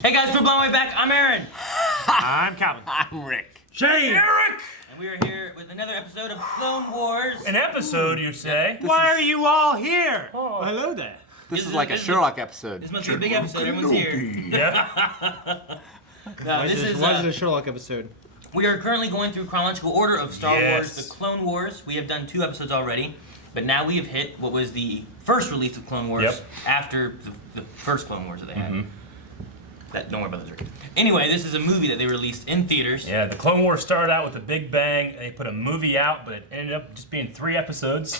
Hey guys, we're blowing way back. I'm Aaron. I'm Calvin. I'm Rick. Shane. Eric. And we are here with another episode of Clone Wars. An episode, you say? Why are you all here? Oh, hello there. This is like a Sherlock episode. This must be a big episode. Everyone's here. yeah. No, Why is it a Sherlock episode? We are currently going through chronological order of Star Wars, Yes. the Clone Wars. We have done 2 episodes already, but now we have hit what was the first release of Clone Wars Yep. after the first Clone Wars that they had. Don't worry about those. Anyway, this is a movie that they released in theaters. Yeah, the Clone Wars started out with a big bang. They put a movie out, but it ended up just being 3 episodes,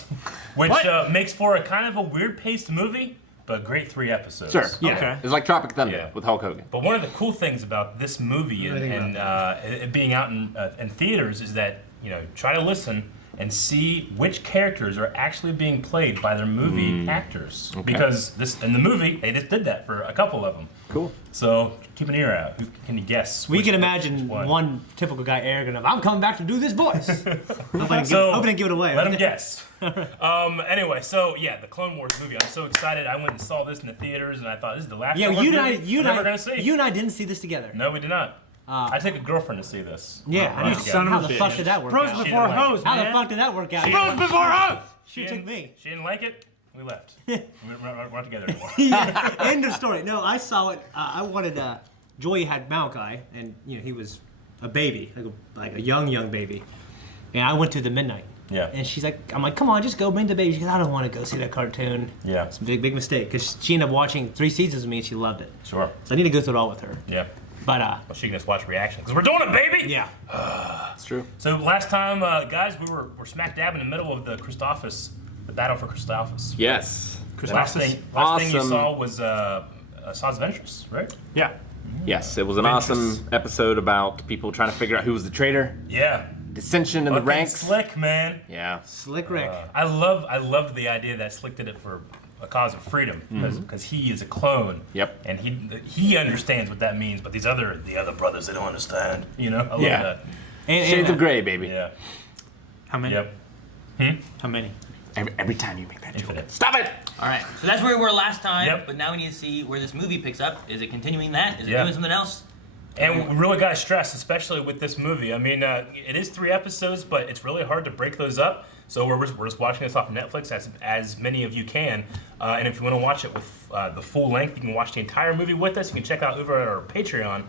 which makes for a kind of a weird-paced movie, but great 3 episodes. Sure. Yeah. Okay. It's like Tropic Thunder Yeah. with Hulk Hogan. But one of the cool things about this movie and it being out in theaters is that, you know, try to listen and see which characters are actually being played by their movie actors. Okay. Because in the movie, they just did that for a couple of them. Cool. So keep an ear out. Who can you guess? We which- can imagine which one typical guy arrogant of, I'm coming back to do this voice. Hope I So didn't give it away. let him guess. Anyway, so yeah, the Clone Wars movie. I'm so excited. I went and saw this in the theaters, and I thought this is the last. Yeah, Star Wars you and I, movie you we're and never I, gonna see. you and I didn't see this together. No, we did not. I took a girlfriend to see this. Yeah, We're I know. together. son of How a the bitch. fuck did that work Bros out? before didn't like hoes, How man. the fuck did that work out? Bros before hoes! She took me. She didn't like it. We left. We're not together anymore. End of story. No, I saw it. I wanted. Joy had Malachi, and you know he was a baby, like a young baby, and I went to the midnight. Yeah. And she's like, I'm like, come on, just go bring the baby. She goes, I don't want to go see that cartoon. Yeah. It's a big mistake because she ended up watching 3 seasons with me and she loved it. Sure. So I need to go through it all with her. Yeah. But Well, she can just watch reaction because we're doing it, baby. yeah. That's true. So last time, guys, we're smack dab in the middle of the battle for Christophus. Yes. Last thing you saw was Saw's Ventress, right? Yeah. Yes, it was an Ventress. awesome episode about people trying to figure out who was the traitor, Yeah. dissension in the Fucking ranks. Slick, man. Yeah. Slick Rick. I loved the idea that Slick did it for a cause of freedom because he is a clone. Yep. And he understands what that means, but the other brothers, they don't understand. You know? I love Yeah. that. Shades of Grey, baby. Yeah. How many? Yep. How many? Every time you make that joke. Infinite. Stop it! All right, so that's where we were last time. Yep. But now we need to see where this movie picks up. Is it continuing that? Is it Yeah. doing something else? And we really got to stress, especially with this movie. I mean, it is 3 episodes, but it's really hard to break those up. So we're just watching this off of Netflix, as many of you can. And if you want to watch it with the full length, you can watch the entire movie with us. You can check out over at our Patreon.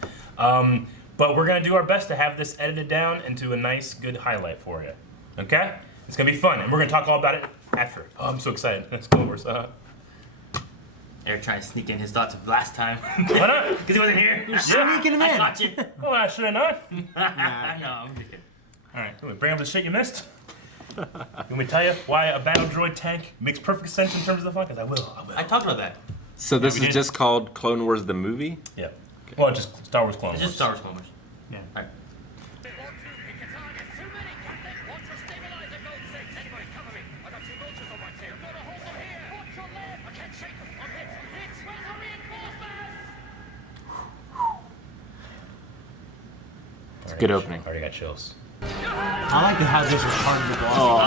But we're going to do our best to have this edited down into a nice, good highlight for you. Okay? It's going to be fun, and we're going to talk all about it after. Oh, I'm so excited. That's cool. Eric trying to sneak in his thoughts of last time. Why not? Because he wasn't here. You're sneaking him I in. caught you. Oh, I should have not. I know, I'm just kidding. All right, bring up the shit you missed. You want me to tell you why a battle droid tank makes perfect sense in terms of the fun? Because I will. I talked about that. So this we is did. just called Clone Wars the movie? Yeah. Well, just Star Wars Clone It's Wars. just Star Wars Clone Wars. Yeah. All right. It's a good opening. Already got chills. I like how this was part of the blog.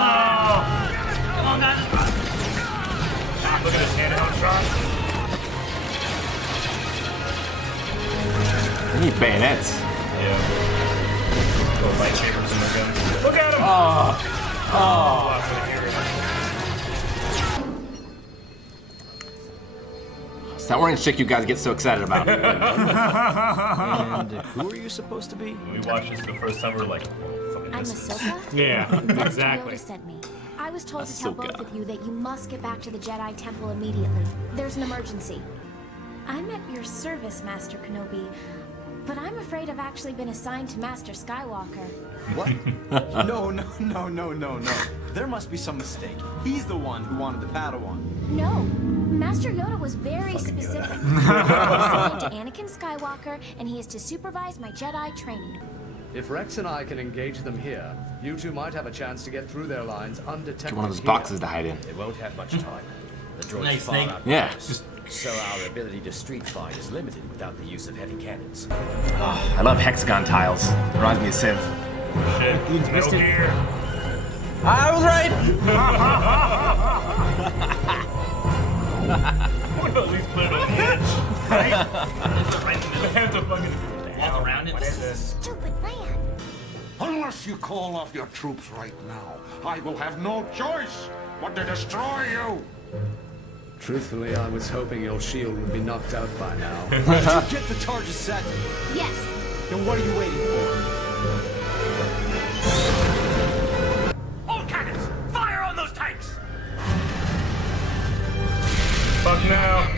Come on, guys. Look at this handheld shot. I need bayonets. Yeah. Little lightsabers in the gun. Look at him! It's not wearing shit you guys get so excited about. And who are you supposed to be? When we watched this for the first time, we were like, oh, fucking I'm this is... Ahsoka. Yeah, Master Yoda sent me. I was told to tell Ahsoka. both of you that you must get back to the Jedi Temple immediately. There's an emergency. I'm at your service, Master Kenobi, but I'm afraid I've actually been assigned to Master Skywalker. What? No. There must be some mistake. He's the one who wanted the Padawan. No, Master Yoda was very specific. He's assigned to Anakin Skywalker, and he is to supervise my Jedi training. If Rex and I can engage them here, you two might have a chance to get through their lines undetected. Get one of those here. boxes to hide in. It won't have much time. The droid's Nice far snake. out Yeah. close, so our ability to street fight is limited without the use of heavy cannons. I love hexagon tiles. Reminds me of Civ. Shit. Metal Gear. I was right! We'll at least put it on the edge. Right? Let's go right in the They middle. have to fucking Walk around it. What is this? Stupid plan. Unless you call off your troops right now, I will have no choice but to destroy you! Truthfully, I was hoping your shield would be knocked out by now. Did you get the charges set? Yes. Then what are you waiting for? All cannons! Fire on those tanks! Fuck now.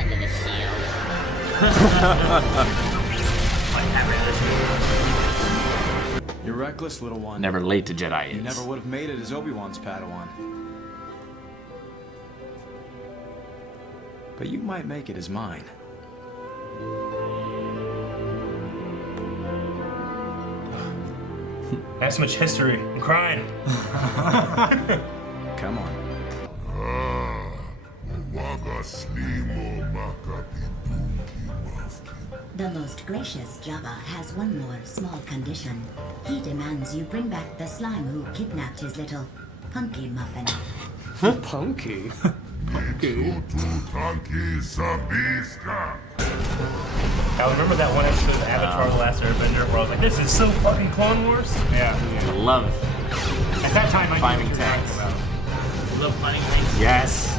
You're reckless, little one. Never late to Jedi You is. never would have made it as Obi-Wan's Padawan. But you might make it as mine. That's so much history. I'm crying. Come on. The most gracious Jabba has one more small condition. He demands you bring back the slime who kidnapped his little punky muffin. Punky? I remember that one episode of Avatar: The Last Airbender where I was like, "This is so fucking Clone Wars." Yeah. I love At that time, I finding knew what you were tanks. talking about. You love finding things. Yes.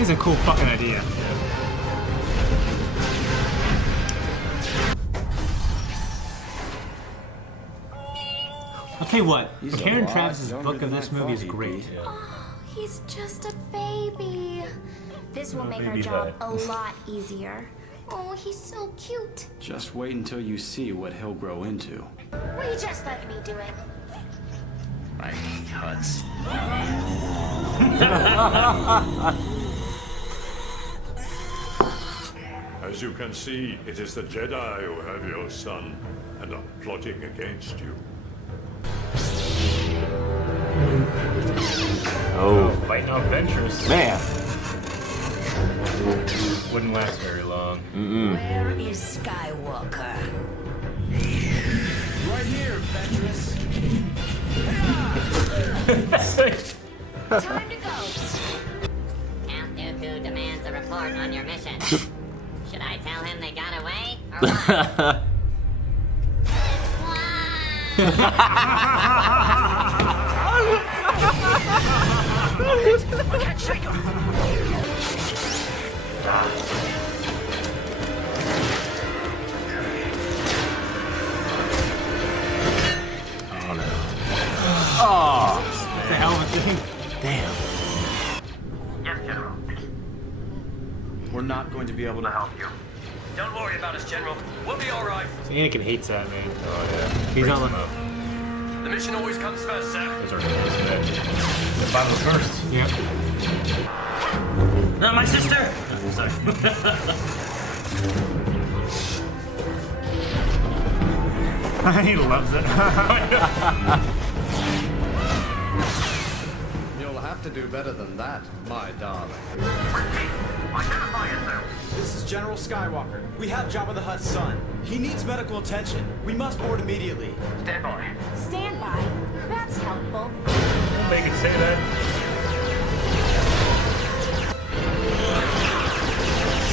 It's a cool fucking idea. I'll tell you what, He's a Karen lot Travis's younger book of than this I movie is thought he'd great. be. Oh, he's just a baby. This will make our baby job guy. a lot easier. Oh, he's so cute. Just wait until you see what he'll grow into. Will you just let me do it? I hate huts. As you can see, it is the Jedi who have your son and are plotting against you. Oh, Fighting out ventures. man. Wouldn't last very long. Where is Skywalker? Right here, Ventress. Time to go. Count Dooku demands a report on your mission. Should I tell him they got away, or what? I can't shake him! It's a hell of a thing. Damn. Yes, General. We're not going to be able to help you. Don't worry about us, General. We'll be all right. Anakin hates that, man. Oh yeah. He's Breaks not them like- up. The mission always comes first, sir. Those are nice men. The final first. Yeah. No, my sister. Sorry. He loves it. You'll have to do better than that, my darling. Identify yourself. This is General Skywalker. We have Jabba the Hutt's son. He needs medical attention. We must board immediately. Stand by. Stand by. That's helpful. They could say that.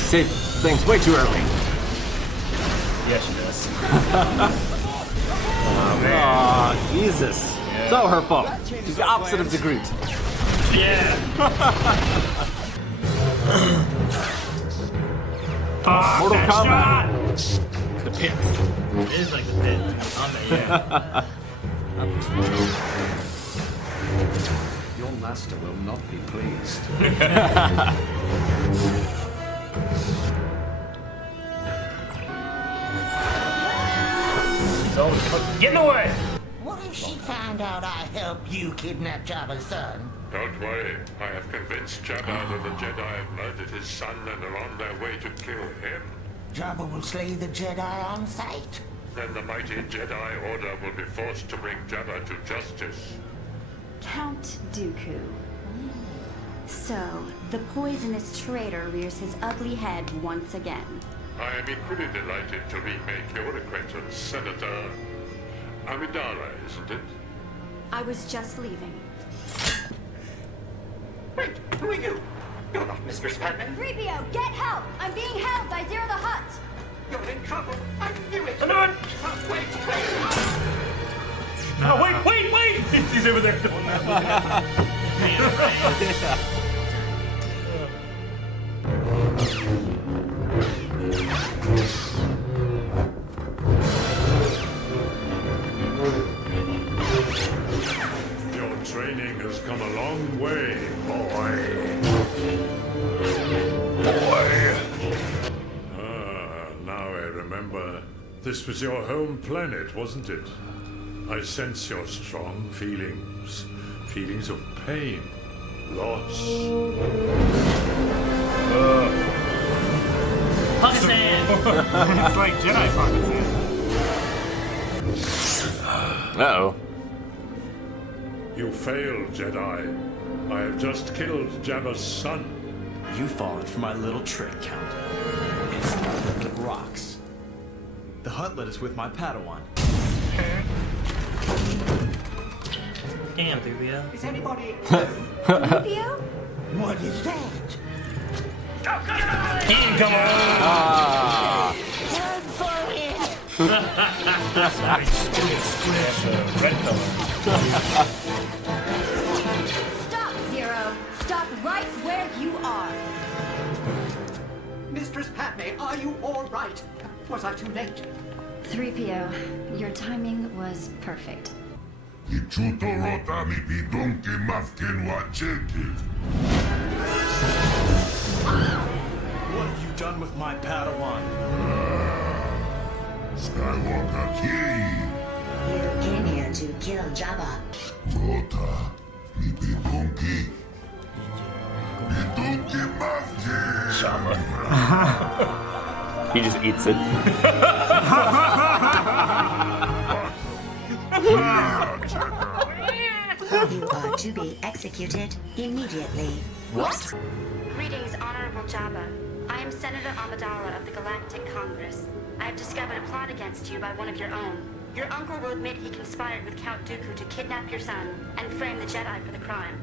Say things way too early. Yeah, she does. Aw, Jesus. It's all her fault. She's the opposite of the Groot. Yeah. Mortal Kombat. The pit. It is like the pit. On there, yeah. Your master will not be pleased. He's always get in the way. What if she found out I helped you kidnap Jabba's son? Don't worry, I have convinced Jabba that the Jedi have murdered his son and are on their way to kill him. Jabba will slay the Jedi on sight. Then the mighty Jedi Order will be forced to bring Jabba to justice. Count Dooku. So, the poisonous traitor rears his ugly head once again. I am equally delighted to remake your acquaintance, Senator Amidala, isn't it? I was just leaving. Wait, who are you? You're not Mistress Padme. 3PO, get help! I'm being held by Zero the Hutt! You're in trouble. I knew it. Wait. Oh, wait! He's over there doing that. Your training has come a long way, boy. Now I remember. This was your home planet, wasn't it? I sense your strong feelings. Feelings of pain, loss. Pakistan! It's like Jedi Pakistan. Uh-oh. You failed, Jedi. I have just killed Jabba's son. You fallen for my little trick, Count. It's nothing but rocks. The Hutt let us with my Padawan. Damn, 3PO. Is anybody... 3PO? What is that? King, come on! Ah. Run for it! Red color. Stop, Zero! Stop right where you are! Mistress Padme, are you all right? Was I too late? 3PO, your timing was perfect. What have you done with my Padawan? Skywalker key. You came here to kill Jabba. Rota, Donkey. He just eats it. You are to be executed immediately. What? Greetings, Honorable Jabba. I am Senator Amidala of the Galactic Congress. I have discovered a plot against you by one of your own. Your uncle will admit he conspired with Count Dooku to kidnap your son and frame the Jedi for the crime.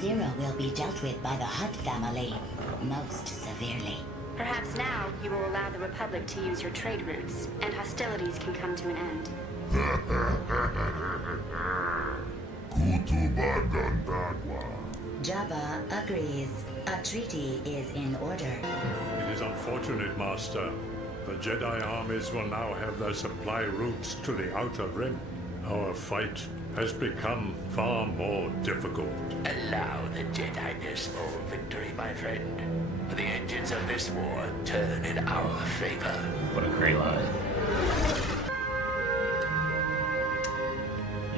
Zero will be dealt with by the Hutt family, most severely. Perhaps now you will allow the Republic to use your trade routes, and hostilities can come to an end. Jabba agrees. A treaty is in order. It is unfortunate, Master. The Jedi armies will now have their supply routes to the Outer Rim. Our fight has become far more difficult. Allow the Jedi their small victory, my friend. The engines of this war turn in our favor. What a great line.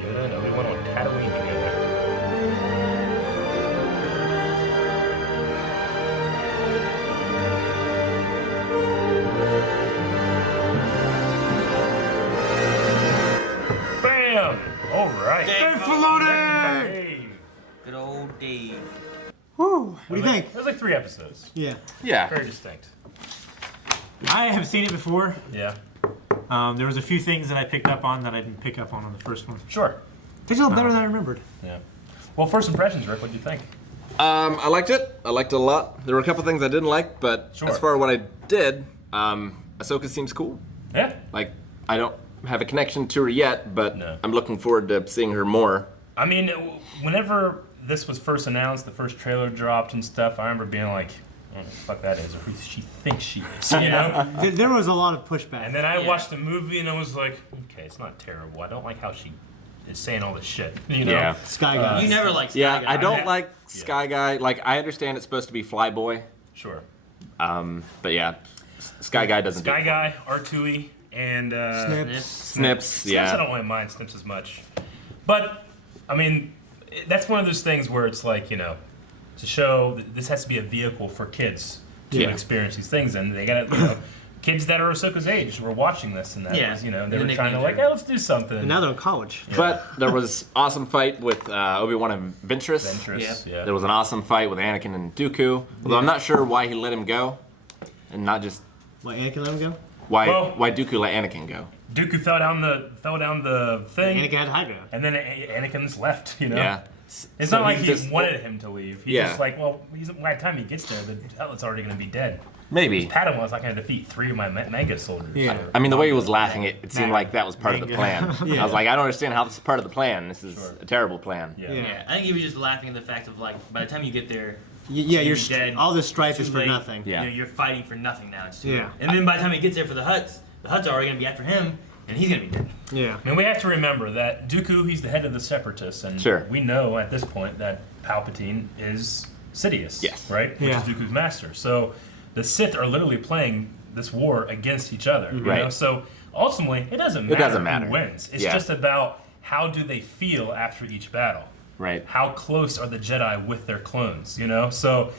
Yoda and Obi-Wan on Tatooine together. Bam! All right. Dave Filoni! Good old Dave. Whew. What do you think? It was like 3 episodes. Yeah. Yeah. Very distinct. I have seen it before. Yeah. There was a few things that I picked up on that I didn't pick up on the first one. Sure. It's a little better than I remembered. Yeah. Well, first impressions, Rick. What do you think? I liked it. I liked it a lot. There were a couple things I didn't like, but Sure. as far as what I did, Ahsoka seems cool. Yeah. Like, I don't have a connection to her yet, but I'm looking forward to seeing her more. I mean, whenever this was first announced, the first trailer dropped and stuff, I remember being like, I don't know what the fuck that is, or who she thinks she is, you know? There was a lot of pushback. And then I watched the movie and I was like, okay, it's not terrible. I don't like how she is saying all this shit, you know? Yeah. Sky Guy. You never liked Sky Yeah, Guy. I don't like Sky Guy. Like, I understand it's supposed to be Flyboy. Sure. But yeah, Sky Guy doesn't do Sky it. Guy, R2E, and Snips, yeah. Snips, I don't really mind Snips as much. But, I mean, that's one of those things where it's like, you know, to show that this has to be a vehicle for kids to experience these things, and they gotta, you know, kids that are Ahsoka's age were watching this, and that was, you know, they were trying to like, hey, let's do something. And now they're in college. Yeah. But there was awesome fight with Obi-Wan and Ventress. Yeah. There was an awesome fight with Anakin and Dooku. Although I'm not sure why he let him go, and not just Why Anakin let him go? why Dooku let Anakin go. Dooku fell down the thing. Anakin had high ground. And then Anakin's left, you know? Yeah. It's So not like he's he just- wanted him to leave. He's Yeah. just like, well, by the time he gets there, the Helot's already going to be dead. Maybe. Padawan's not going to defeat 3 of my manga soldiers. Yeah. So. I mean, the way he was laughing, it seemed like that was part of the Manga. plan. Yeah. I was like, I don't understand how this is part of the plan. This is a terrible plan. Yeah. Yeah, I think he was just laughing at the fact of like, by the time you get there, Yeah, you're dead. all this strife It's is too for late. nothing. Yeah. You're fighting for nothing now. It's too Yeah. late. And then by the time he gets there for the Hutts are already gonna be after him, and he's gonna be dead. Yeah. I mean, we have to remember that Dooku, he's the head of the Separatists, and Sure. we know at this point that Palpatine is Sidious, Yes. right? Which Yeah. is Dooku's master. So the Sith are literally playing this war against each other. You Right. know? So ultimately, it doesn't It matter, doesn't matter. who wins. It's Yeah. just about how do they feel after each battle. Right. How close are the Jedi with their clones, you know? So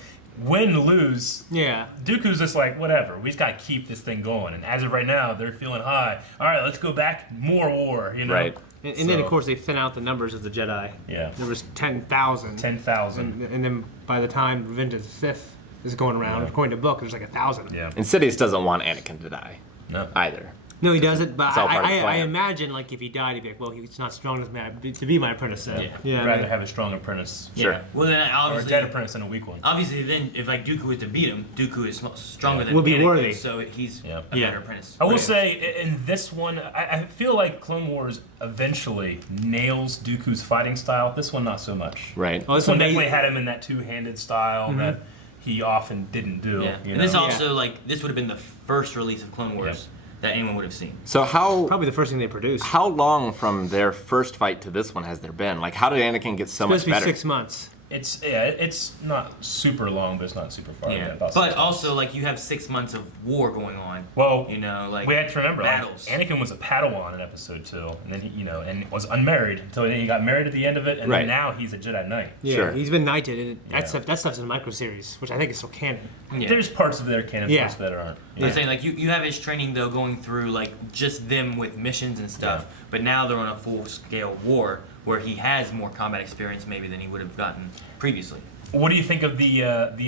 win, lose, Yeah. Dooku's just like, whatever, we just gotta keep this thing going. And as of right now, they're feeling high. All right, let's go back, more war, you know? Right. And then, of course, they thin out the numbers of the Jedi. Yeah. There was 10,000. 10,000. And then by the time Revenge of the Sith is going around, according to the book, there's like 1,000. Yeah. And Sidious doesn't want Anakin to die. No. Either. No, he doesn't. But It's all part of the I plan. imagine, like, if he died, he'd be like, well, he's not strong enough to be my apprentice. So. I'd rather have a strong apprentice. Sure. Yeah. Well, then Or a obviously, dead apprentice than a weak one. obviously, then if like Dooku was to beat him, Dooku is stronger than Would be Anakin, worthy. so he's Yeah. a Yeah. better apprentice. I will Right. say, in this one, I feel like Clone Wars eventually nails Dooku's fighting style. This one, not so much. Right. Oh, This this one one definitely had him in that two-handed style that he often didn't do. Yeah. You And know? this also like this would have been the first release of Clone Wars that anyone would have seen. So Probably the first thing they produced. how long from their first fight to this one has there been? Like, how did Anakin get so much Supposed to be better? 6 months. It's not super long, but it's not super far. Yeah, about but 6 months. also like you have 6 months of war going on. Well, you know, like we had to remember, like, battles. Anakin was a Padawan in Episode 2, and then and was unmarried until he got married at the end of it, and Right. then now he's a Jedi Knight. Yeah, Sure. he's been knighted. And Yeah. that stuff's in the micro series, which I think is still canon. Yeah. There's parts of their canon, Yeah. parts that aren't. I'm saying like you have his training though going through like just them with missions and stuff, but now they're on a full scale war where he has more combat experience maybe than he would have gotten previously. What do you think of the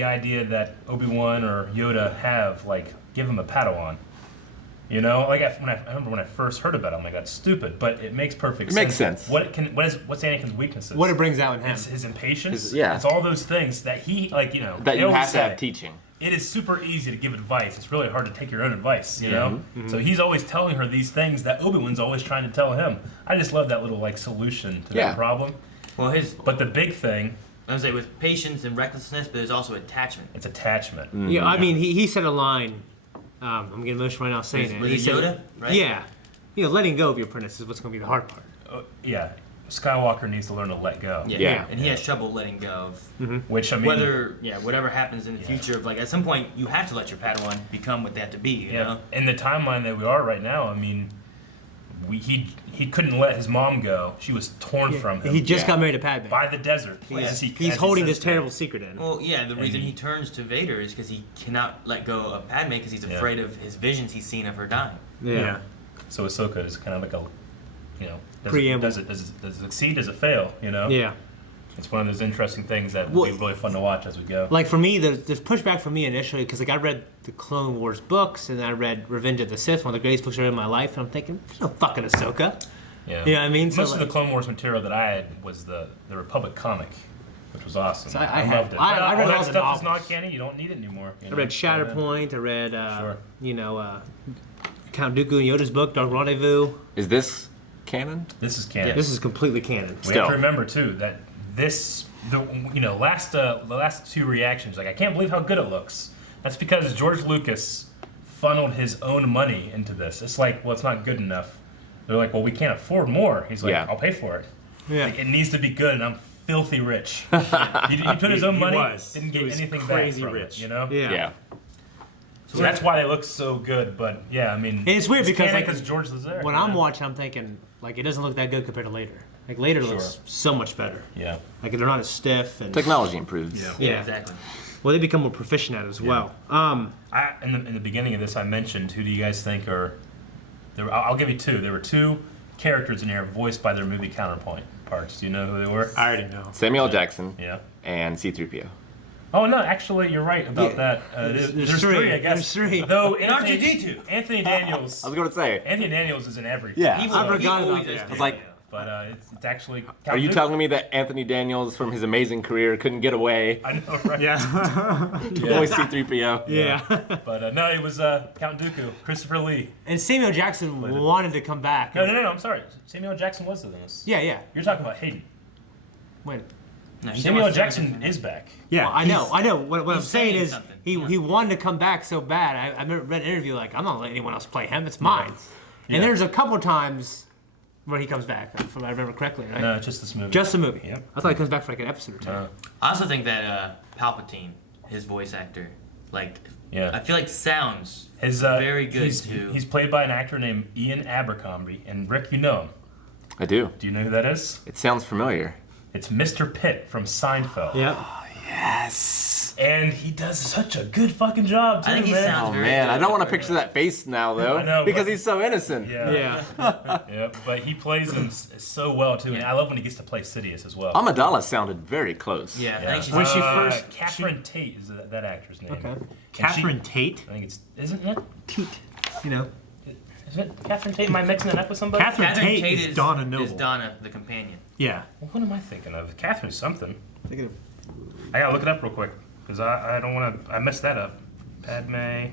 idea that Obi-Wan or Yoda have, like, give him a Padawan? You know, like I remember when I first heard about it, I'm like, that's stupid, but it makes perfect sense. It makes sense. What's Anakin's weaknesses? What it brings out in him. It's his impatience. Yeah. It's all those things that he, like, That they you always have to say, have teaching. It is super easy to give advice. It's really hard to take your own advice, you know? So he's always telling her these things that Obi-Wan's always trying to tell him. I just love that little, like, solution to Yeah. that problem. Well, But the big thing, I would say with patience and recklessness, but there's also attachment. it's attachment. Yeah, I mean, he said a line. I'm getting emotional right now saying it. Was He it said, Yoda? Right? Yeah. Letting go of your apprentice is what's going to be the hard part. Yeah, Skywalker needs to learn to let go. Yeah. Yeah. And he has trouble letting go of Which, I mean, whatever happens in the future of like at some point you have to let your Padawan become what they have to be, you know? in the timeline that we are right now, I mean, he couldn't let his mom go. She was torn from him. He just got married to Padme. by the desert. He's holding this terrible secret in. Well, yeah, the reason And- he turns to Vader is because he cannot let go of Padme because he's afraid of his visions he's seen of her dying. Yeah. So Ahsoka is kind of like a, Preamble. does it succeed? Does it fail? You know. Yeah. It's one of those interesting things that will be really fun to watch as we go. Like for me, there's pushback for me initially because like I read the Clone Wars books and then I read Revenge of the Sith, one of the greatest books I read in my life, and I'm thinking, there's no fucking Ahsoka. Yeah. You know what I mean? So, Most of like- the Clone Wars material that I had was the Republic comic, which was awesome. So I loved it. I All read that all the stuff novels. is not canon. You don't need it anymore. I read Shatterpoint. I read, Count Dooku and Yoda's book, Dark Rendezvous. Is this canon? This is canon. This is completely canon. We have to remember too that the last two reactions, like I can't believe how good it looks. That's because George Lucas funneled his own money into this. It's like, well, it's not good enough. They're like, well, we can't afford more. He's like, Yeah. I'll pay for it. Yeah. Like, it needs to be good, and I'm filthy rich. he put his own money, didn't get anything back from it. You know? Yeah. So that's why they look so good. But yeah, I mean, And it's weird because canon like George was there. when you I'm know? watching, I'm thinking like it doesn't look that good compared to later. Like later looks so much better. Yeah. Like they're not as stiff and Technology improves. Yeah. Exactly. Well, they become more proficient at it as well. In the beginning of this, I mentioned who do you guys think are? I'll give you two. There were two characters in here voiced by their movie counterpoint parts. Do you know who they were? I already know. Samuel L. Jackson Yeah. and C-3PO. Oh no, actually, you're right about that. There's three, I guess. There's three. Though And R2-D2. Anthony Daniels. I was gonna say. Anthony Daniels is in everything. Yeah. I forgot about that. I was like, But it's actually. are you telling me that Anthony Daniels from his amazing career couldn't get away? I know, right? Yeah. To voice C-3PO. Yeah. But no, it was Count Dooku, Christopher Lee. And Samuel Jackson wanted to come back. No, I'm sorry. Samuel Jackson was in this. Yeah. You're talking about Hayden. Wait. No, Samuel Jackson is back. Yeah, well, I know. What I'm saying is, something. he wanted to come back so bad. I read an interview like, I'm not letting anyone else play him. It's mine. And there's a couple times where he comes back, if I remember correctly, right? No, just this movie. Just the movie. Yep. I thought he comes back for like an episode or two. I also think that Palpatine, his voice actor, like, I feel like sounds very good too. He's played by an actor named Ian Abercrombie, and Rick, you know him. I do. Do you know who that is? It sounds familiar. It's Mr. Pitt from Seinfeld. Yep. Oh, yes. And he does such a good fucking job too, I think he man. sounds very Man, good. I don't want to picture that face now though, I know, because but- he's so innocent. Yeah. Yeah, but he plays him so well too, and I love when he gets to play Sidious as well. Amidala sounded very close. Yeah, I think she's When she first, Catherine Tate is that actress name. Okay. And Catherine Tate? I think it's isn't it? Teat. You know. Is it Catherine Tate? Am I mixing it up with somebody? Catherine Tate is Donna Noble. Is Donna, the companion. Yeah. Well, what am I thinking of? Catherine something. I gotta look it up real quick because I don't want to. I messed that up. Padme.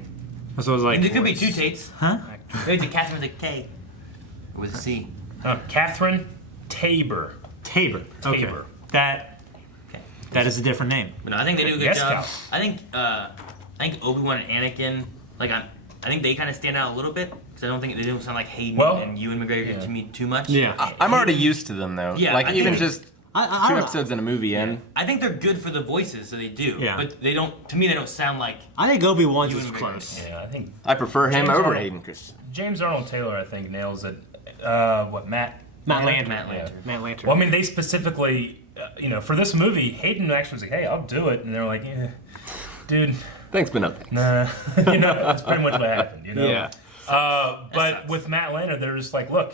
So it was like. And there could be two Tates. Huh? Maybe it's a Catherine with a K. Or with a C. Catherine Tabor. Tabor. Okay. Tabor. That is a different name. But no, I think they do a good Yes, job. Cal. I think Obi-Wan and Anakin, like I think they kind of stand out a little bit because I don't think they don't sound like Hayden and Ewan McGregor to me too much. Yeah. I'm already used to them though. Yeah, like I even think- just I two don't- episodes in a movie in. I think they're good for the voices, so they do. Yeah. But they don't. To me, they don't sound like. I think Obi-Wan's is Ewan McGregor. close. Yeah, I think I prefer him James over Arnold- Hayden Christensen. James Arnold Taylor, I think, nails it. Matt Lantern. Matt Lantern. Well, I mean, they specifically, for this movie, Hayden actually was like, "Hey, I'll do it," and they're like, "Yeah, dude." Thanks, but no thanks. Nah, that's pretty much what happened. Yeah. But with Matt Lantern, they're just like, "Look,"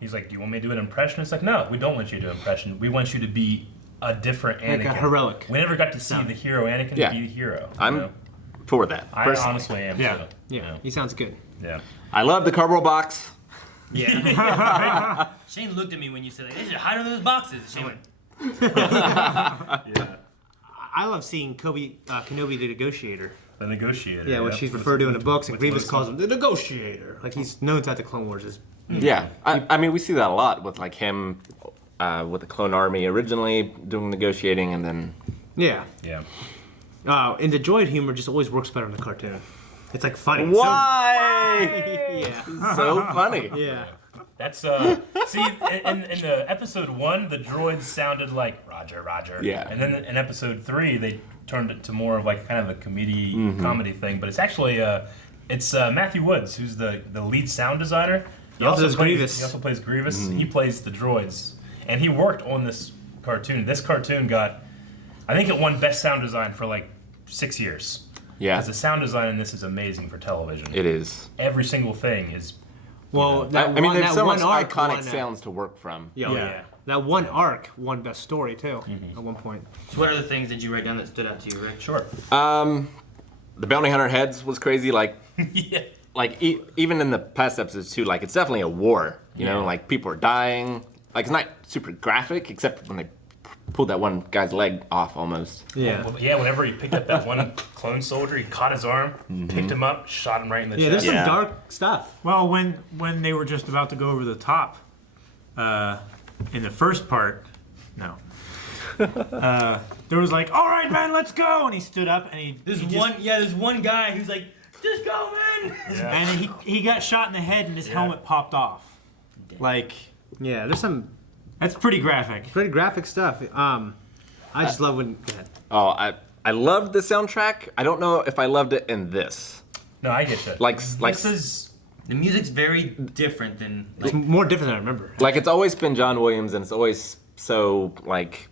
he's like, "Do you want me to do an impression?" It's like, "No, we don't want you to do an impression. We want you to be a different Anakin, Like a heroic. We never got to see the hero Anakin Yeah. be the hero. I'm for that. I personally. honestly am Yeah. too. Yeah. He sounds good. Yeah. I love the cardboard box. Yeah. Shane looked at me when you said, like, "They should hide under those boxes." Shane went, Yeah. I love seeing Kenobi the negotiator. The negotiator. Yeah, what she's referred to in the books, and Grievous calls him the negotiator. Like he's known throughout the Clone Wars as. Yeah, I mean we see that a lot with like him with the Clone Army originally doing negotiating, and then Yeah. Yeah. And the droid humor just always works better in the cartoon. It's like funny. Why? Yeah. So funny. Yeah. That's see in the episode 1 the droids sounded like Roger. Yeah. And then in episode 3 they turned it to more of like kind of a Mm-hmm. comedy thing, but it's actually it's Matthew Woods who's the lead sound designer. He also does Grievous. He also plays Grievous. Mm-hmm. He plays the droids, and he worked on this cartoon. This cartoon got, I think it won best sound design for like 6 years. Yeah. Because the sound design in this is amazing for television. It is. Every single thing is. Well, I mean, there's so much iconic sounds to work from. Yeah. That one arc won best story too at one point. So what other things did you write down that stood out to you, Rick? Sure. The bounty hunter heads was crazy. Like, Yeah. like even in the past episodes too. Like, it's definitely a war. You know, like people are dying. Like, it's not super graphic, except when they pulled that one guy's leg off almost. Yeah. Well, yeah, whenever he picked up that one clone soldier, he caught his arm, picked him up, shot him right in the Yeah, there's chest. some dark stuff. Well, when they were just about to go over the top, in the first part, no. There was like, all right, man, let's go, and he stood up and he. There's he just- there's one guy who's like, "Just go, man." And he got shot in the head and his helmet popped off. Like, Yeah, there's some that's pretty graphic. pretty graphic stuff. I just love when. Go ahead. Oh, I loved the soundtrack. I don't know if I loved it in this. No, I get that. Like This is. The music's very different than. It's more different than I remember. like it's always been John Williams, and it's always so like,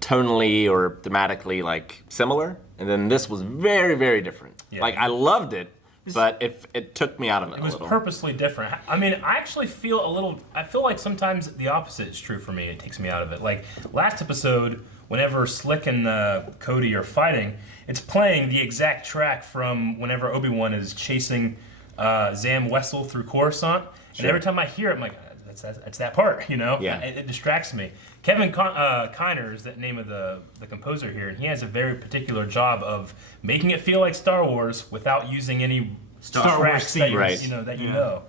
tonally or thematically like similar. And then this was very, very different. Yeah. Like I loved it, but it took me out of it. It was a little. purposely different. I mean, I actually feel a little. I feel like sometimes the opposite is true for me. It takes me out of it. Like last episode whenever Slick and Cody are fighting, it's playing the exact track from whenever Obi-Wan is chasing Zam Wesell through Coruscant. And every time I hear it, I'm like, that's that part, you know? Yeah. It distracts me. Kevin Kiner is the name of the composer here, and he has a very particular job of making it feel like Star Wars without using any Star Wars tracks that themes. you know.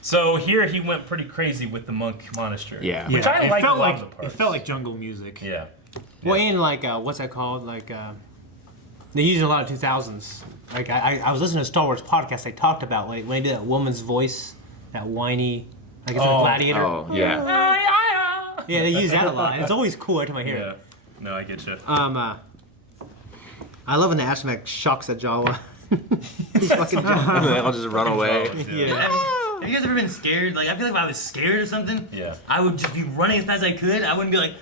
So here he went pretty crazy with the Monk Monastery. Yeah. Which I it like felt a lot like of the parts. it felt like jungle music. Yeah. Well, and like what's that called? Like they use a lot of 2000s. Like I was listening to a Star Wars podcast. They talked about like when they did that woman's voice, that whiny, like it's a gladiator. Oh, yeah. Yeah, they use that a lot. And it's always cool every time I hear it. No, I get you. I love when the astromech shocks at Jawa. He's fucking Jawa. They all just run away. Have you guys ever been scared? Like, I feel like if I was scared or something, I would just be running as fast as I could. I wouldn't be like,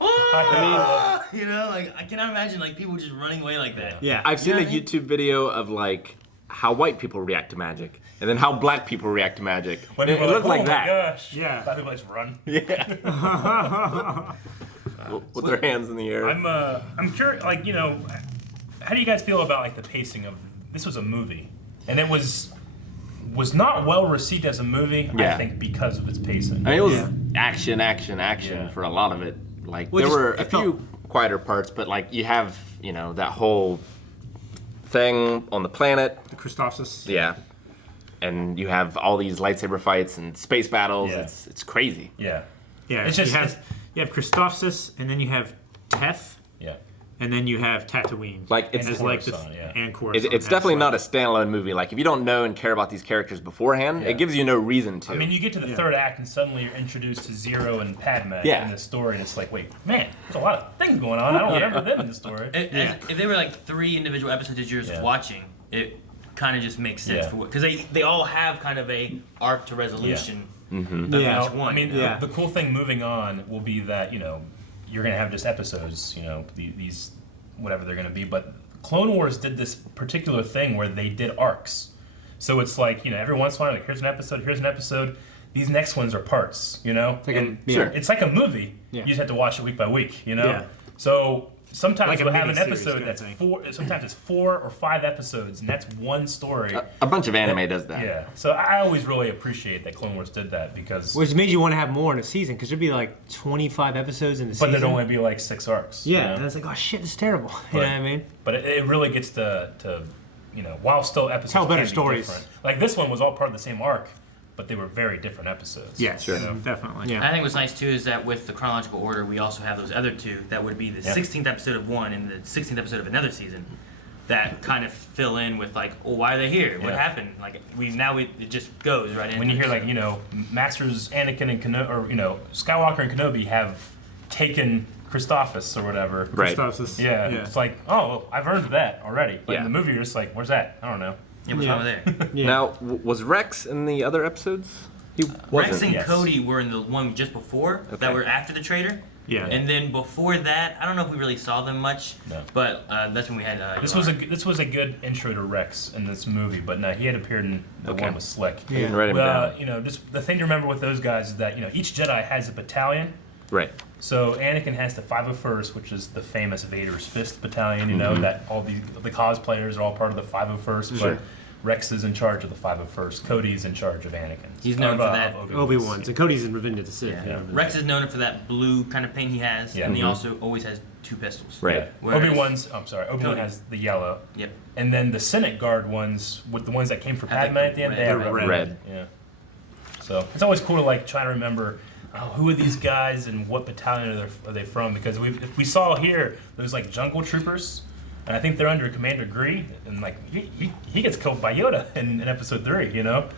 oh! You know, like, I cannot imagine, like, people just running away like that. Yeah. I've seen a YouTube video of, like, how white people react to magic, and then how black people react to magic. When It people are looks like oh that. my gosh. Yeah. Black people just run. Yeah. With their hands in the air. I'm curious, like, you know, how do you guys feel about, like, the pacing of, this was a movie, and it was not well received as a movie, I think, because of its pacing. I mean, it was action for a lot of it. Like, there were a few quieter parts, but, like, you have, you know, that whole thing on the planet. The Christophsis. Yeah. And you have all these lightsaber fights and space battles. Yeah. It's crazy. Yeah. Yeah, It's just- you have Christophsis, and then you have Teth. Yeah. And then you have Tatooine. Like, it's and like Coruscant, and Coruscant. It's definitely not a standalone movie. Like, if you don't know and care about these characters beforehand, it gives you no reason to. I mean, you get to the third act and suddenly you're introduced to Zero and Padme in the story, and it's like, wait, man, there's a lot of things going on. I don't remember them in the story. If they were like 3 individual episodes that you're just watching, it kind of just makes sense for because they all have kind of a arc to resolution. Of each one. I mean, the cool thing moving on will be that, you know, you're going to have just episodes, you know, these whatever they're going to be. But Clone Wars did this particular thing where they did arcs. So it's like, you know, every once in a while, like, here's an episode. These next ones are parts, you know? It's like a movie. You just have to watch it week by week, you know? Yeah. So sometimes Like a we'll have an mini-series episode kind of that's thing. sometimes it's 4 or 5 episodes, and that's one story. A bunch of anime does that. Yeah. So I always really appreciate that Clone Wars did that because... Which made you want to have more in a season, because there'd be like 25 episodes in the season. But there'd only be like 6 arcs. Yeah, you know? and it's like, oh shit, it's terrible. You know what I mean? But it really gets to you know, while still episodes Tell better can be stories. different. Like this one was all part of the same arc, but they were very different episodes. Yes, you know? definitely. I think what's nice too is that with the chronological order, we also have those other 2 that would be the 16th episode of one and the 16th episode of another season that kind of fill in with like, oh, why are they here? What happened? Like it just goes right in. When you hear like, you know, Masters Anakin and Kenobi, or you know, Skywalker and Kenobi have taken Christophsis or whatever. Right. Christophsis. Yeah, it's like, oh, I've earned that already. But in the movie, you're just like, where's that? I don't know. Yeah, what's wrong with there? Now, was Rex in the other episodes? He wasn't. Rex and Cody were in the one just before that were after the traitor. Yeah. And then before that, I don't know if we really saw them much. No. But that's when we had. This was a good intro to Rex in this movie, but no, he had appeared in the one with Slick. I didn't write him down. You know, just the thing to remember with those guys is that, you know, each Jedi has a battalion. Right. So Anakin has the 501st, which is the famous Vader's Fist battalion. You know that all the cosplayers are all part of the 501st. Sure. But Rex is in charge of the 501st. Cody's in charge of Anakin. He's known for that. Obi-Wan's. And Cody's in Revenge of the Sith. Yeah. Rex is known for that blue kind of paint he has, and he also always has 2 pistols. Right. Yeah. Obi-Wan has the yellow. Yep. And then the Senate Guard ones, with the ones that came for Padme at the end, they have red. Yeah. So it's always cool to like try to remember who are these guys and what battalion are they from, because we saw here there's like jungle troopers, and I think they're under Commander Gree, and like he gets killed by Yoda in episode 3, you know.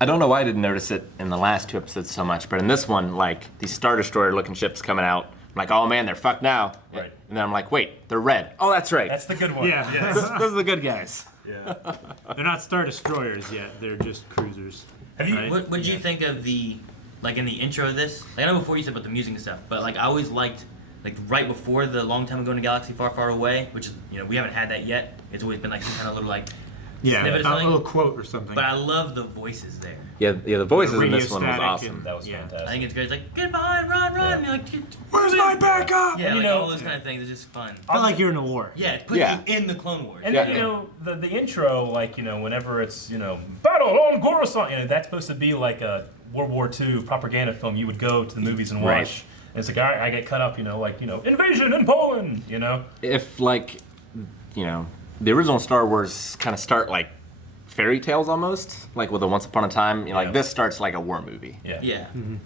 I don't know why I didn't notice it in the last 2 episodes so much, but in this one, like these Star Destroyer looking ships coming out, I'm like, oh man, they're fucked now. Right. And then I'm like, wait, they're red. Oh, that's right. That's the good one. Yeah. Yes. Those are the good guys. Yeah. They're not Star Destroyers yet. They're just cruisers. Have you? Right? What did you think of the, like in the intro of this? Like, I know before you said about the music and stuff, but like I always liked, like right before the Long Time Ago in a Galaxy Far Far Away, which is, you know, we haven't had that yet. It's always been like some kind of little like snippet of a something. little quote or something. But I love the voices there. Yeah, the voices in this radio one was static awesome. That was fantastic. I think it's great. It's like, get behind, run. And you're like, where's my backup? Yeah, And, like you know, all those kind of things. It's just fun. I feel like you're in a war. Yeah, it puts you in the Clone Wars. And then, you know, the intro, like, you know, whenever it's, you know, battle on Coruscant, you know, that's supposed to be like a World War II propaganda film you would go to the movies and watch. Right. And it's like, all right, I get cut up, you know, like, you know, invasion in Poland, you know? If, like, you know, the original Star Wars kind of start like fairy tales almost, like with a Once Upon a Time, you know, like this starts like a war movie. Yeah. Yeah. Mm-hmm.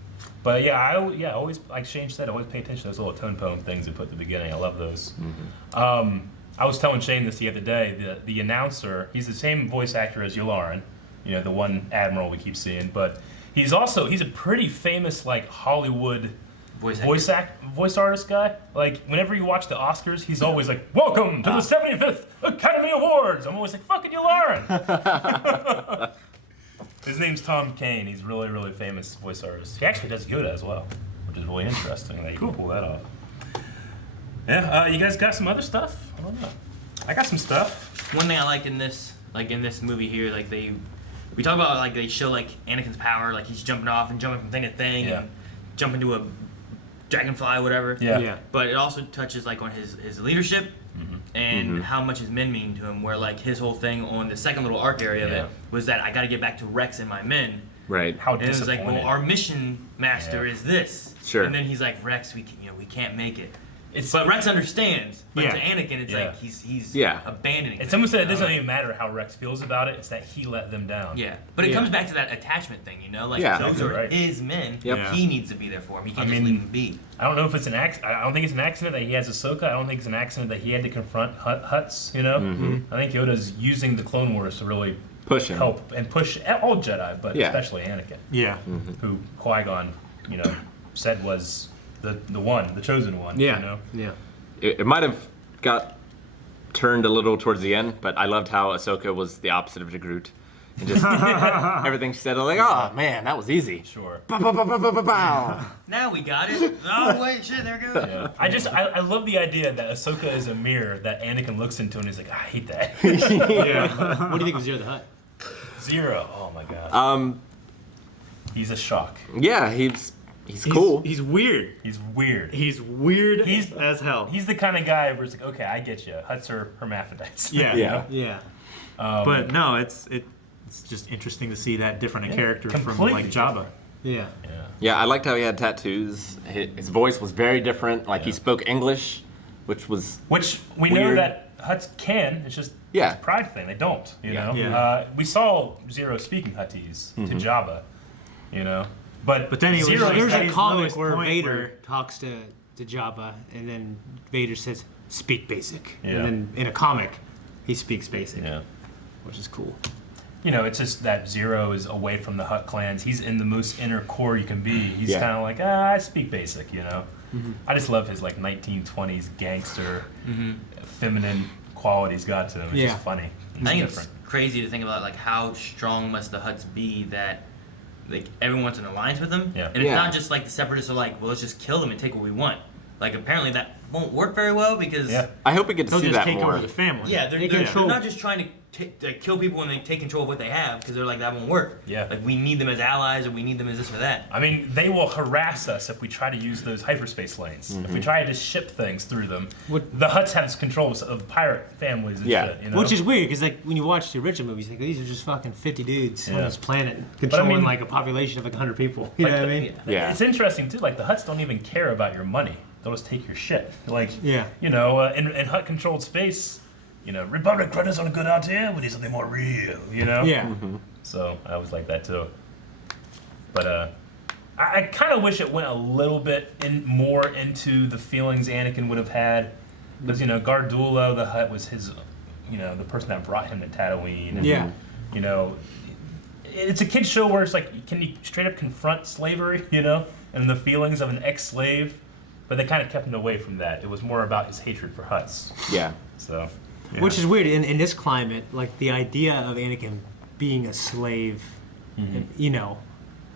But yeah, I always, like Shane said, I always pay attention to those little tone poem things they put at the beginning. I love those. Mm-hmm. I was telling Shane this the other day. The announcer, he's the same voice actor as Yularen, you know, the one admiral we keep seeing. But he's a pretty famous like Hollywood voice artist guy. Like whenever you watch the Oscars, he's always like, "Welcome to the 75th Academy Awards." I'm always like, "Fucking Yularen." His name's Tom Kane. He's really, really famous voice artist. He actually does Yoda as well, which is really interesting that you can pull that off. Yeah, you guys got some other stuff? I don't know. I got some stuff. One thing I like in this movie here, like we talk about like they show like Anakin's power, like he's jumping off and jumping from thing to thing, and jumping to a dragonfly, whatever. Yeah. But it also touches like on his leadership and how much his men mean to him. Where like his whole thing on the second little arc area of it was that I got to get back to Rex and my men. Right. How and it was like, disappointing. well, our mission master is this. Sure. And then he's like, Rex, we can't make it. But Rex understands. But to Anakin, it's like he's abandoning. It's almost that it doesn't even matter how Rex feels about it. It's that he let them down. Yeah, but it comes back to that attachment thing, you know? Like, those are his men. Yep. He needs to be there for him. He can't just leave him be. I don't know if it's an accident. I don't think it's an accident that he has Ahsoka. I don't think it's an accident that he had to confront Hutts, you know? I think Yoda's using the Clone Wars to really push him. Help and push all Jedi, but especially Anakin. Yeah. Who Qui-Gon, you know, said was the one, the chosen one. Yeah. You know? Yeah. It might have got turned a little towards the end, but I loved how Ahsoka was the opposite of Groot. And just everything she said, I was like, oh man, that was easy. Sure. Bow, bow, bow, bow, bow, bow, bow. Now we got it. Oh wait, shit, there it goes. Yeah. I love the idea that Ahsoka is a mirror that Anakin looks into and he's like, I hate that. Yeah. What do you think of Zero the Hutt? Zero. Oh my god. He's a shock. Yeah, he's cool. He's weird. He's weird. He's weird as hell. He's the kind of guy where it's like, okay, I get you. Hutts are hermaphrodites. Yeah. You know? Yeah. But no, it's just interesting to see that different a character from like Jabba. Yeah. Yeah, I liked how he had tattoos. His voice was very different. Like he spoke English, which was Which we know weird. that Hutts can. It's just it's a pride thing. They don't. You know. Yeah. We saw Zero speaking Huttese to Jabba. You know. But then he was Zero like, There's a his comic lowest where point Vader where- talks to Jabba, and then Vader says, "Speak basic." Yeah. And then in a comic, he speaks basic. Yeah. Which is cool. You know, it's just that Zero is away from the Hutt clans. He's in the most inner core you can be. He's Yeah. kind of like, I speak basic, you know. I just love his like 1920s gangster, feminine qualities got to him. It's Yeah. just funny. He's I think different. it's crazy to think about like how strong must the Hutts be that like everyone's in alliance with them. Yeah. And it's not just like the separatists are like, well, let's just kill them and take what we want. Like apparently that won't work very well because I hope we get to They'll see just that take more. over the family. yeah, they're control- not just trying to kill people when they take control of what they have because they're like that won't work. Yeah. Like we need them as allies or we need them as this or that. I mean, they will harass us if we try to use those hyperspace lanes. If we try to ship things through them, the Hutts have control of pirate families and shit. You know? Which is weird because like when you watch the original movies, like these are just fucking 50 dudes on Yeah. this planet controlling mean- like a population of like 100 people. You know what I mean? Yeah. It's interesting too. Like the Hutts don't even care about your money. They'll just take your shit. Like Yeah. you know, in Hutt controlled space, you know, Republic credits on a good idea. We need something more real. You know. Yeah. So I always like that too. But I kind of wish it went a little bit more into the feelings Anakin would have had, because you know Gardulla the Hutt was his, you know, the person that brought him to Tatooine. And, Yeah. You know, it's a kid's show where it's like, can you straight up confront slavery? You know, and the feelings of an ex-slave, but they kind of kept him away from that. It was more about his hatred for Hutts. Yeah. So. Yeah. Which is weird in this climate, like the idea of Anakin being a slave, you know,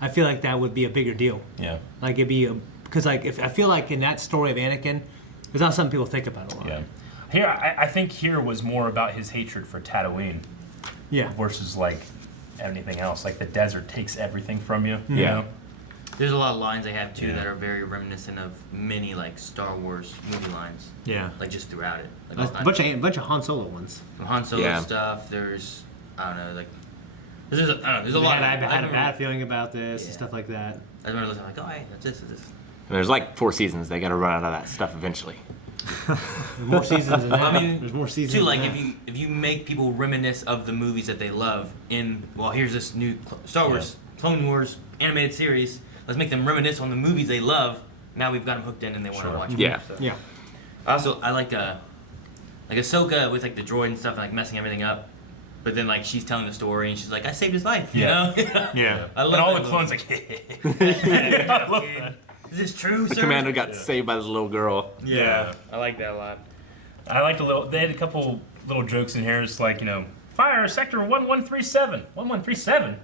I feel like that would be a bigger deal. Yeah. Like it'd be because like if I feel like in that story of Anakin, it's not something people think about a lot. Yeah. Here, I think here was more about his hatred for Tatooine. Yeah. Versus like anything else. Like the desert takes everything from you. You Yeah. know? There's a lot of lines they have too that are very reminiscent of many like Star Wars movie lines. Yeah. Like just throughout it. Like There's a bunch of Han Solo ones. From Han Solo stuff. There's I don't know, like there's a lot. I had a bad feeling about this and stuff like that. I remember listening like, oh hey, that's this. And there's like 4 seasons. They got to run out of that stuff eventually. More seasons than that. I mean, there's more seasons. too, like than if you make people reminisce of the movies that they love in here's this new Star Wars Clone Wars animated series. Let's make them reminisce on the movies they love. Now we've got them hooked in and they want to watch Yeah. more. So. Yeah. Also, I like Ahsoka with like the droid and stuff and like messing everything up. But then like she's telling the story and she's like, I saved his life, you know? Yeah. I love And all that the clones movie. like, I love that. Is this true, The sir? commander got saved by this little girl. Yeah. I like that a lot. I liked they had a couple little jokes in here. It's like, fire sector 1137. 1137?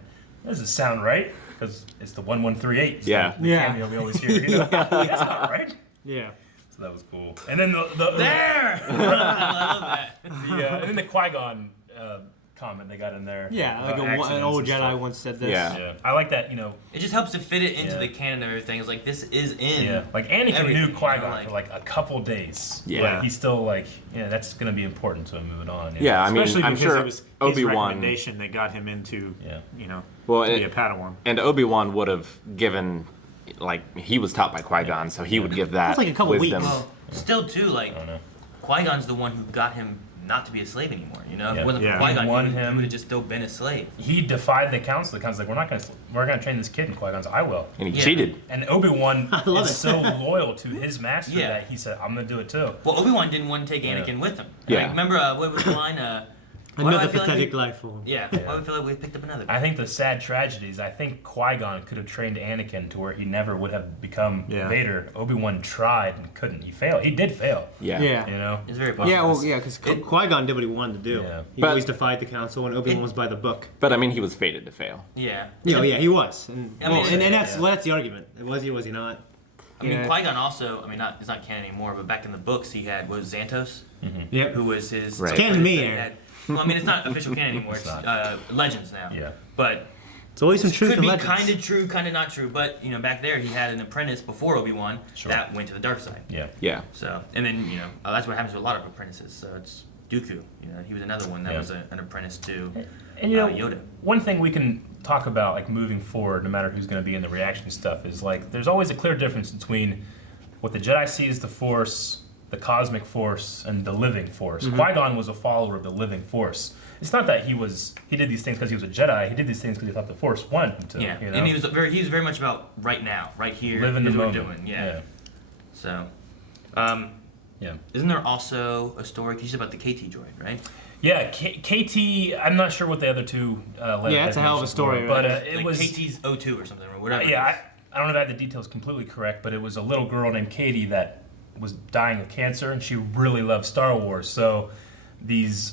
That doesn't sound right. Because it's the 1138. Yeah. The cameo we always hear. That's not right. Yeah. So that was cool. And then There! I love that. and then the Qui-Gon comment they got in there. Yeah, like an old Jedi once said this. Yeah. I like that, It just helps to fit it into the canon of everything. It's like, this is in. Yeah, like Anakin everything, knew Qui-Gon like- for like a couple days. Yeah. Like, he's still like, that's going to be important to him moving on. Yeah, I mean, Especially I'm because sure it was his Obi-Wan. recommendation that got him into, Well, to be a Padawan. And Obi-Wan would have given, like, he was taught by Qui-Gon, so he would give that That's like a couple wisdom. weeks. Well, still, too, like, Qui-Gon's the one who got him not to be a slave anymore, you know? If it wasn't for Qui-Gon, He won he him. would have just still been a slave. He defied the council. The council's like, we're gonna train this kid. And Qui-Gon's like, I will. And he cheated. And Obi-Wan love is it. so loyal to his master Yeah. that he said, I'm gonna do it too. Well, Obi-Wan didn't want to take Anakin with him. Yeah. Like, remember, what was the line? Why do I Another feel like pathetic we- life form. Yeah, why do we feel like we picked up another? I think the sad tragedy is I think Qui-Gon could have trained Anakin to where he never would have become Vader. Obi-Wan tried and couldn't. He failed. He did fail. Yeah. Yeah. It's very Yeah, possible. well, yeah, because Qui-Gon did what he wanted to do. Yeah. He But- always defied the council, and Obi-Wan was by the book. But, I mean, he was fated to fail. Yeah. Yeah, he was. And, I mean, and that's the argument. Was he not? I mean, Qui-Gon also, it's not canon anymore, but back in the books he had, was Xantos? Yep. Who was his... Right. It's canon to me, that he Aaron. had. Well, I mean, it's not official canon anymore. It's legends now. Yeah. But It's always some truth could in be legends. kind of true, kind of not true. But, back there he had an apprentice before Obi-Wan that went to the dark side. Yeah. Yeah. So, and then, that's what happens to a lot of apprentices. So it's Dooku. He was another one that was an apprentice to And Yoda. one thing we can talk about, like moving forward, no matter who's going to be in the reaction stuff, is like there's always a clear difference between what the Jedi see as the Force, the cosmic Force, and the living Force. Qui-Gon was a follower of the living Force. It's not that he did these things because he was a Jedi. He did these things because he thought the Force wanted him to. Yeah, You know? and he was very much about right now, right here. Live in the here's what moment. we're doing. Yeah. So, Yeah. isn't there also a story? Cause you said about the KT droid, right? Yeah, KT. I'm not sure what the other two. Yeah, it's a hell of a story, but right? it Like was KT's O2 or something or whatever. Yeah, I don't know if I have the details completely correct, but it was a little girl named Katie that was dying of cancer, and she really loved Star Wars. So these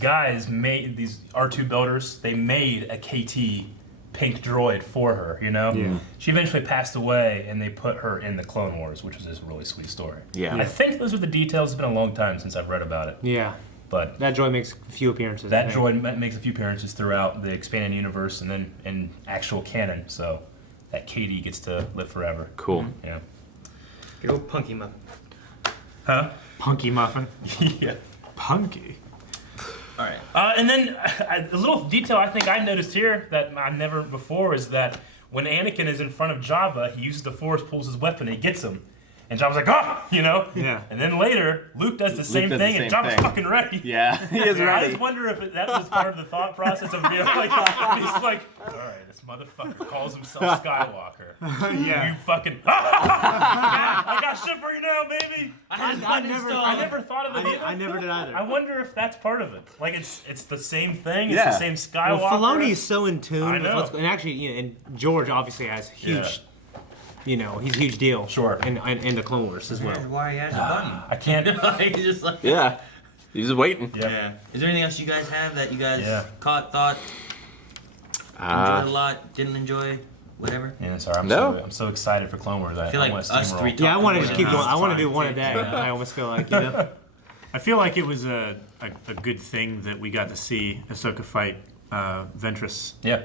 guys made these R2 builders. They made a KT pink droid for her. Yeah. She eventually passed away, and they put her in the Clone Wars, which was this really sweet story. Yeah. I think those are the details. It's been a long time since I've read about it. Yeah. But That droid makes a few appearances. I that think. droid makes a few appearances throughout the expanded universe and then in actual canon. So that Katie gets to live forever. Cool. Yeah. Good old Punky Muffin. Huh? Punky Muffin. Yeah. Punky. All right. And then a little detail I think I noticed here that I never before is that when Anakin is in front of Jabba, he uses the Force, pulls his weapon, and he gets him. And Jabba's like, Yeah. And then later, Luke does the same does the thing, and same Jabba's thing. fucking ready. Yeah, he is I ready. just wonder if that was part of the thought process of being like, he's like, all right, this motherfucker calls himself Skywalker. Yeah. You fucking, I got shit for you now, baby. I never thought of it either. I never did either. I wonder if that's part of it. Like it's the same thing. It's Yeah. the same Skywalker. Well, Filoni is so in tune I with know. what's and actually, and George obviously has huge, he's a huge deal. Sure. In the Clone Wars as well. Why he has a button? I can't. He's just like. Yeah. He's just waiting. Yeah. Is there anything else you guys have that you guys Yeah. caught, thought, enjoyed a lot, didn't enjoy, whatever? Yeah, sorry. I'm so excited for Clone Wars. I feel like want to us steamroll. three. Yeah, I want to talked just keep about going. it. I want to do one a day. I almost feel like, I feel like it was a good thing that we got to see Ahsoka fight Ventress. Yeah.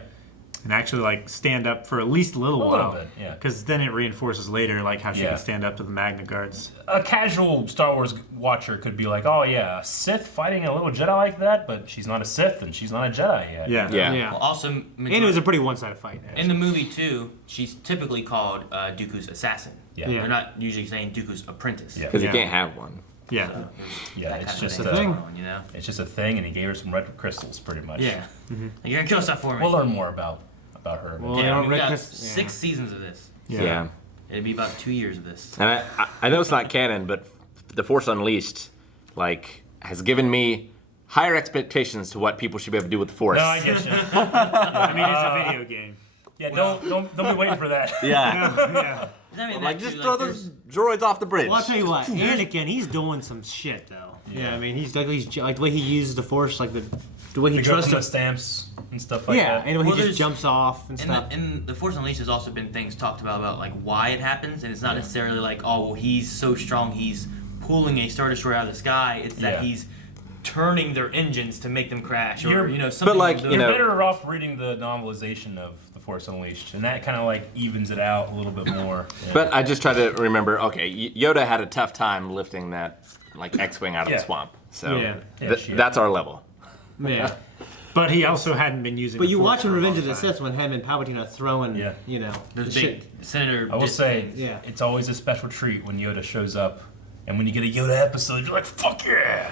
And actually, like, stand up for at least a little while. Bit, yeah. Because then it reinforces later, like, how she Yeah. can stand up to the Magna Guards. A casual Star Wars watcher could be like, oh yeah, a Sith fighting a little Jedi like that, but she's not a Sith and she's not a Jedi yet. Well, also, And it was a pretty one-sided fight. in the movie too, she's typically called Dooku's assassin. Yeah. They're not usually saying Dooku's apprentice. Because you can't have one. Yeah. So, Yeah, that it's kind of just thing a going thing. on, you know? It's just a thing, and he gave her some red crystals, pretty much. Yeah. Like, you're gonna kill stuff for me. We'll learn more about her. Well, yeah, I mean, we red got crystals- 6 seasons of this. Yeah. It'd be about 2 years of this. And I know it's not canon, but The Force Unleashed, like, has given me higher expectations to what people should be able to do with the Force. No, I get you. I mean, it's a video game. Yeah, don't be waiting for that. Yeah. I mean, Like, that just too, throw like, those droids off the bridge. Well, I'll tell you what, Anakin, he's doing some shit though. Yeah, I mean, he's like the way he uses the Force, like the way he We go trusts from the the stamps and stuff like yeah, that. and the way Well, he there's- just jumps off and stuff. In the Force Unleashed, there's also been things talked about like why it happens, and it's not necessarily like, oh, well, he's so strong, he's pulling a Star Destroyer out of the sky. It's that Yeah. he's turning their engines to make them crash, or You're- something. like, those- you know- You're better off reading the novelization of The Force Unleashed, and that kind of like evens it out a little bit more. Yeah. But I just try to remember, okay, Yoda had a tough time lifting that, like, X-Wing out of Yeah. the swamp. So Yeah. that's our level. Yeah. But he also hadn't been using But the you Force watch in for a Revenge long of the time. Sith when him and Palpatine are throwing, you know, Those the big shit. Senator. I will say, Yeah. it's always a special treat when Yoda shows up, and when you get a Yoda episode, you're like, fuck yeah!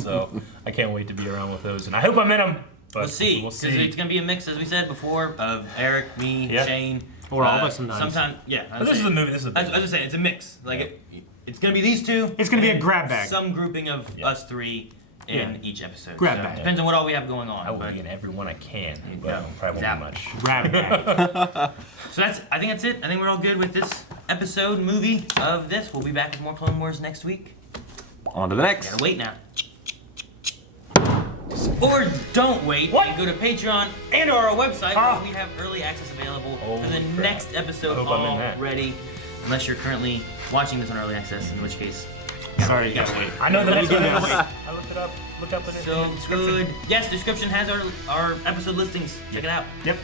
So I can't wait to be around with those, and I hope I'm in them. But We'll see, We'll because see. it's gonna be a mix, as we said before, of Eric, me, Yeah. Shane, Or all of us sometimes. Sometimes, yeah. But this is a movie. This is a I was just saying, it's a mix. Like it's gonna be these two. It's gonna be a and grab bag. Some grouping of us three in Yeah. each episode. Grab So, bag. Depends on what all we have going on. I will but- be in every one I can, but Yeah. probably won't be Exactly. much. Grab bag. So I think that's it. I think we're all good with this episode movie of this. We'll be back with more Clone Wars next week. On to the next. Gotta wait now. Or don't wait and go to Patreon and or our website where we have early access available for the crap. next episode I hope I'm in that. already. Unless you're currently watching this on early access, in which case Sorry, you gotta wait. I know the next one. gotta Is, wait. I looked it up. Look up in the So description. good. Yes, description has our episode listings. Check it out. Yep.